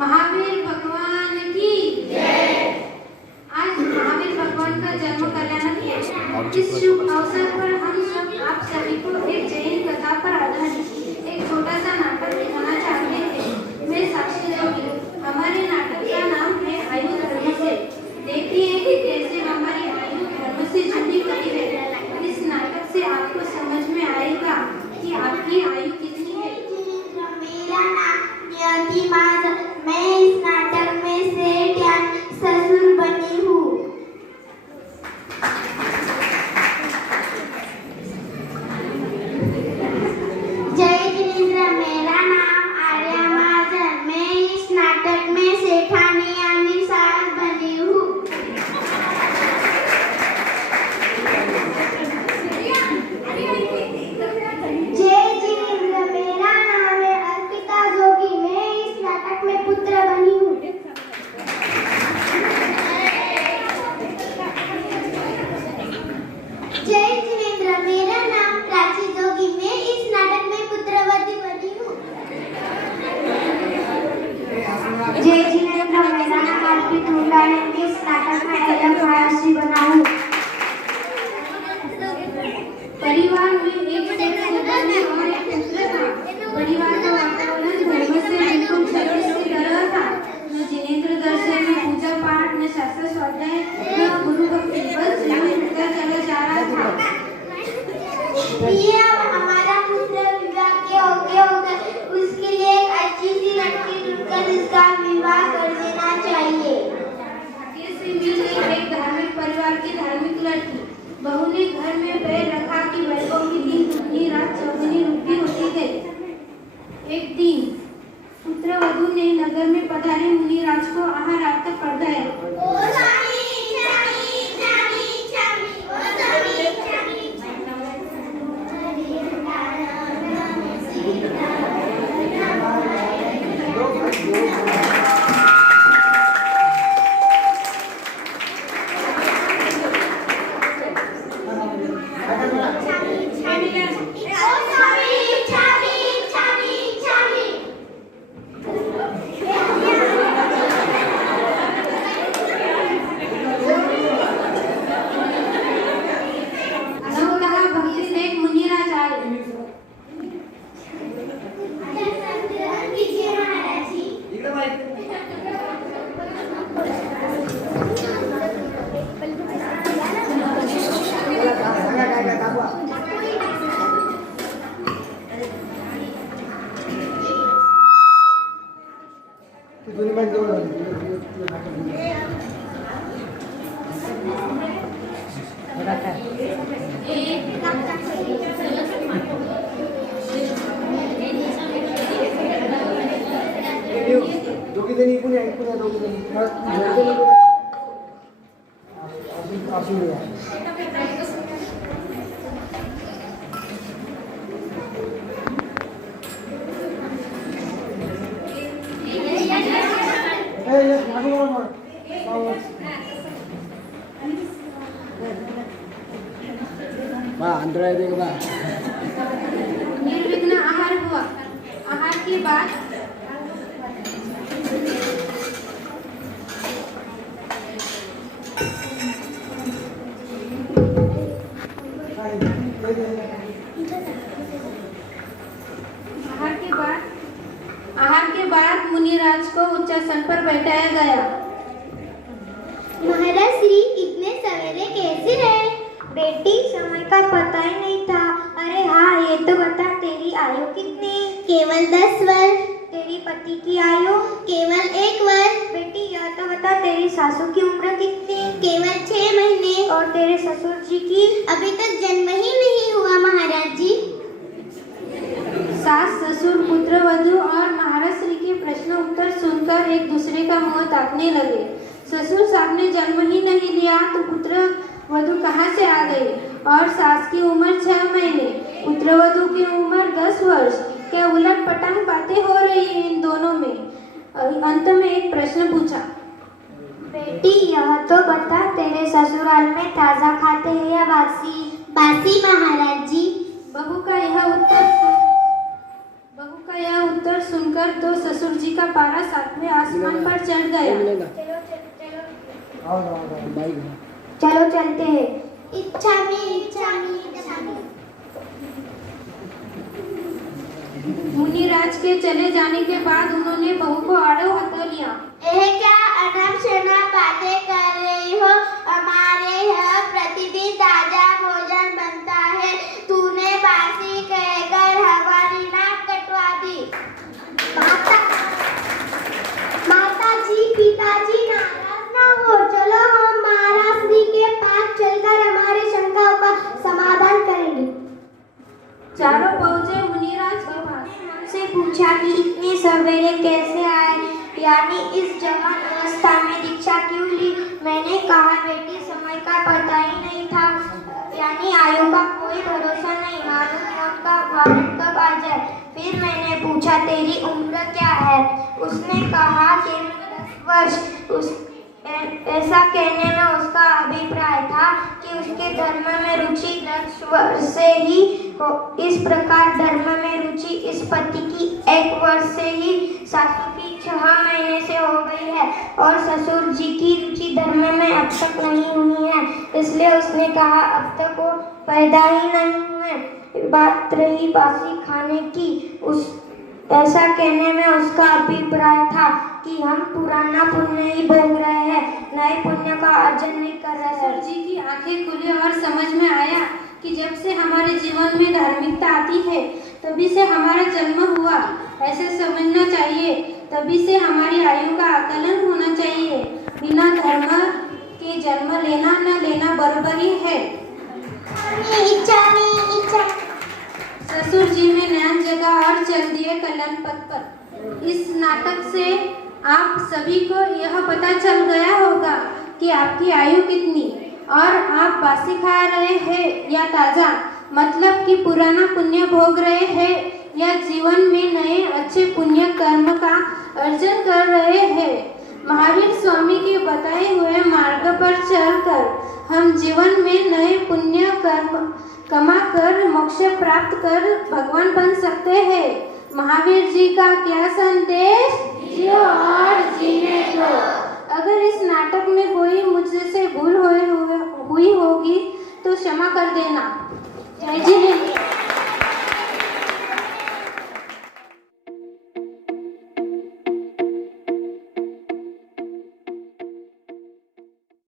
महावीर भगवान की जय। आज महावीर भगवान का जन्म कल्याण है। इस शुभ अवसर पर हम सब आप सभी को एक जैन कथा पर आधारित एक छोटा सा नाटक दिखाना चाहते हैं। मैं साक्षी जोगी। हमारे नाटक का नाम है आयु धर्म से। देखिए कि कैसे हमारी आयु धर्म से जुड़ी हुई है। इस नाटक से आपको समझ में आएगा कि आपकी आयु कितनी है। मेरा नाम नियति महाजन। मैं इस नाटक में सेठ या ससुर बनी हूँ। जय जिनेंद्र। मेरा नाम आर्या महाजन। मैं इस नाटक में सेठानी यानी सास बनी हूँ। जय जिनेंद्र। मेरा नाम है अर्पिता जोगी। मैं इस नाटक में पुत्र बनी हूँ। जय जिनेंद्र। मेरा नाम प्राची जोगी। मैं इस नाटक में पुत्रवती बनी हूँ। जय जिनेंद्र। मेरा नाम अर्पित हुंडा है। मैं इस नाटक में एलम महाश्री बना हूँ। परिवार में एक सेठ सदानंद और एक पुत्र था। परिवार का वातावरण धर्म से बिल्कुल शरीर की तरह था। न जिनेंद्र दर्शन, न पूजा पाठ, न शास्त्र स्वाध्याय, न गुरु भक्ति। बस जीवन बीतता चला जा रहा था। ये हमारा पुत्र विवाह के होगा। उसके लिए एक अच्छी सी लड़की ढूंढकर उसका विवाह कर देना चाहिए। भाग्य से मिल गई एक धार्मिक परिवार की धार्मिक लड़की। बहू ने घर में पैर रखा कि वैभव की दिन दुगनी रात चौगुनी रुपी होती गई। एक दिन पुत्र वधू ने नगर में पधारे मुनिराज को आहार तक पढ़ाया। निर्विघ्न आहार हुआ। आहार के बाद मुनिराज को उच्चासन पर बैठाया गया। महाराज श्री इतने सवेरे कैसे रहे? बेटी समय का पता ही नहीं था। अरे हाँ, ये तो बता तेरी आयु कितनी? केवल 10 वर्ष। तेरी पति की आयु? केवल 1 वर्ष। बेटी यह तो बता तेरी सासू की उम्र कितनी? केवल 6 महीने। और तेरे ससुर जी की? अभी तक जन्म ही नहीं हुआ महाराज जी। सास, ससुर, पुत्र वधू और महाराज श्री के प्रश्न उत्तर सुनकर एक दूसरे का मुंह ताकने लगे। ससुर साहब ने जन्म ही नहीं लिया तो पुत्र वधू कहाँ से आ गई? और सास की उम्र 6 महीने, पुत्र वधू की उम्र 10 वर्ष। क्या उलट पटांग बातें हो रही हैं इन दोनों में? अंत में एक प्रश्न पूछा। बेटी यह तो बता तेरे ससुराल में ताजा खाते हैं या बासी? बासी महाराज जी। बहू का का यह उत्तर सुनकर तो ससुर जी का पारा सातवें आसमान पर चढ़ गया। चलो चलते हैं। इच्छामी। मुनिराज के चले जाने के बाद उन्होंने बहू को आड़ो हथो लिया। यह क्या अनब शनब बातें कर रही हो? हमारे यहाँ प्रतिदिन ताजा भोजन बनता है, तूने बासी कहकर हमारी नाक कटवा दी। माता जी पिताजी नाराज ना हो, चलो हम महाराज जी के पास चलकर हमारे शंकाओं का समाधान करेंगे। चारों पहुंचे मुनिराज के पास। से पूछा कि इतने सवेरे कैसे आए, यानी इस जवान अवस्था में दीक्षा क्यों ली? मैंने कहा बेटी समय का पता ही नहीं था, यानी आयु का कोई भरोसा नहीं, मालूम मौत का वारंट कब आ जाए। फिर मैंने पूछा तेरी उम्र क्या है? उसने कहा कि 10 वर्ष। ऐसा कहने में उसका अभिप्राय था कि उसके धर्म में रुचि 10 वर्ष से ही हो। इस प्रकार धर्म में रुचि इस पति की 1 वर्ष से ही, सासू की 6 महीने से हो गई है और ससुर जी की रुचि धर्म में अब तक नहीं हुई है, इसलिए उसने कहा अब तक वो पैदा ही नहीं हुए। बात रही बासी खाने की, ऐसा कहने में उसका अभिप्राय था कि हम पुराना पुण्य ही भोग रहे हैं, नए पुण्य का अर्जन नहीं कर रहे हैं। ससुर जी की आंखें खुली और समझ में आया कि जब से हमारे जीवन में धार्मिकता आती है तभी से हमारा जन्म हुआ, ऐसे समझना चाहिए। तभी से हमारी आयु का आकलन होना चाहिए। बिना धर्म के जन्म लेना न लेना बराबर ही है। इच्छा। ससुर जी में ज्ञान जगा और चल दिए कल्याण पथ पर। इस नाटक से आप सभी को यह पता चल गया होगा कि आपकी आयु कितनी और आप बासी खा रहे हैं या ताजा, मतलब कि पुराना पुण्य भोग रहे हैं या जीवन में नए अच्छे पुण्य कर्म का अर्जन कर रहे हैं। महावीर स्वामी के बताए हुए मार्ग पर चलकर हम जीवन में नए पुण्य कर्म कमा कर मोक्ष प्राप्त कर भगवान बन सकते हैं। महावीर जी का क्या संदेश? जियो और जीने दो। अगर इस नाटक में कोई मुझसे भूल हुई होगी तो क्षमा कर देना। जय जी।